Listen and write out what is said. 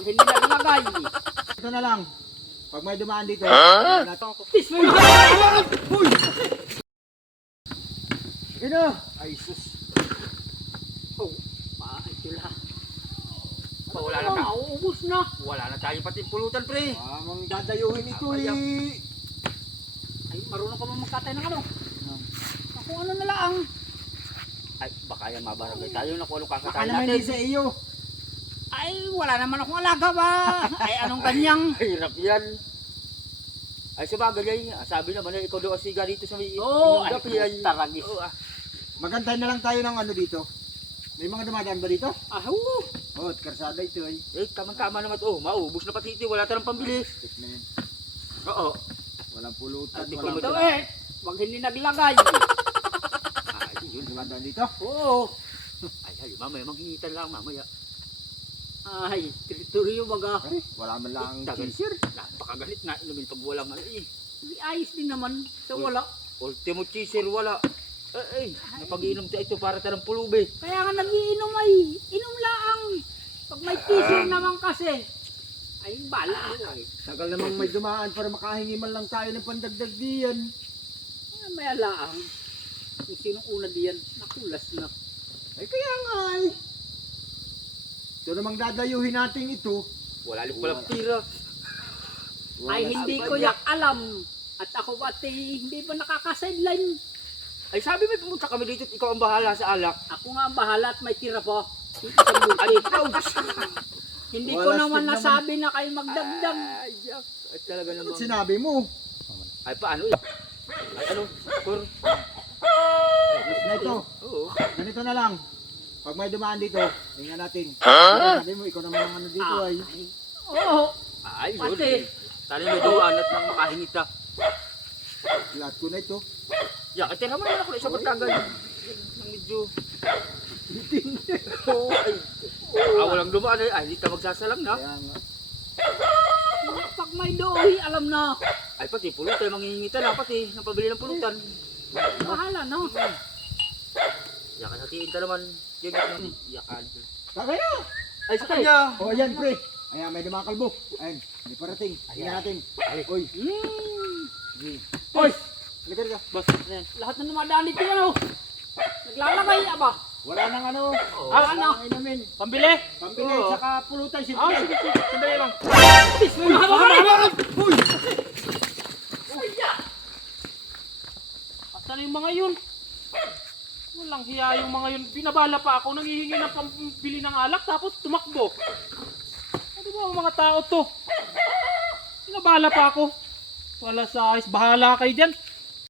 Pag hindi naglagay. Ito na lang. Pag may dumaan dito, huh? natin. Tis mo yung Ino! Ay, sus. Oh, bakit sila? Oh, wala na Ano, ta. Nauubos na. Wala na tayo pati pulutan, pre. Amang dadayuhin ito eh. Ay, marunong ka ba magkatay ng ano? Ako ano na lang. Ay, baka yan mabarangay tayo na kung ano Baka kakatayin naman natin. hindi sa iyo. Ay, wala naman akong alaga ba? Ay, anong ganyang? Hirap yan. Ay, sa bagay ay, sabi naman na ikaw daw ang siga dito sa may Oo, inyong ay, gapi, ay. taragis. Oo, ah. Magantay na lang tayo ng ano dito. May mga dumadaan ba dito? Ah, oo. Oh, at karsada ito ay. Eh, tamang-tama naman. Oh, maubos na pati ito. Wala tayong pambili. Yan. Oo. Walang pulutan, At walang Ito eh, wag hindi naglagay. Ay, yun. dumadaan dito. Oo. Ay, ay, mamaya, maghingitan lang mamaya. Ay, teritoryo baga. Ay, wala man lang Tagal. chaser. Napakagalit na inumin pag walang ano eh. Ay, Ayos din naman sa wala. Ultimo chaser, wala. Eh, eh, napag-inom tayo ito para tayong pulubi. Kaya nga nagiinom ay, inom laang. Pag may tissue naman kasi. Ay, bala ay. Tagal namang may dumaan para makahingi man lang tayo ng pandagdag diyan. Ay, may alaang. Kung sinong una diyan, nakulas na. Ay kaya nga ay. Ito namang dadayuhin natin ito. Wala rin palang tira. Ay, hindi ko yak alam. At ako pati hindi pa nakaka-sideline. Ay, sabi mo pumunta kami dito at ikaw ang bahala sa alak. Ako nga ang bahala at may tira pa. Isang Ay. Hindi ko naman nasabi na kayo magdagdag. Ay, Jack. Ay, talaga Ano naman. sinabi mo? Ay, paano? Ay, ano? Kur? Yes na ito. Oo. Ganito na lang. Pag may dumaan dito, tingnan natin. Sabi mo, ikaw naman ang ano dito Ah. ay. Oo. Ay, yun. Pati. Tali may duwan at nang makahingita. Lahat ko na ito. Ya, ay, tira mo naman ako na isang pagkagal. Nang medyo... Oo, ay. Ah, walang dumaan eh. Ay, hindi ka magsasalang na. Kaya nga. Pag may dohi, alam na. Ay, pati pulutan, manghihingitan na pati. Nang pabili ng pulutan. Bahala na. Yakan hatiin ka naman. Yan, yan. Yakan. Kaya! Ay, sa kanya. O ayan pre. Ayan, may dumang kalbo. Ayan, may parating. Tingnan natin. Oy. Hmm. Oy! Halika dito. Bas, na yan. Lahat na namadaan dito yan oh. Naglalagay aba. Wala nang ano. Ah, ano? Inumin. Pambili? Pambili, Oo. saka pulutan. Siyempre. Ah, sige, sige. Sandali lang. Uy! Asan yung mga yun? Walang hiya yung mga yun. Binabala pa ako, nanghihingi ng pambili ng alak, tapos tumakbo. Ano ba mga tao to? Binabala pa ako. Wala sa ayos, bahala kayo dyan.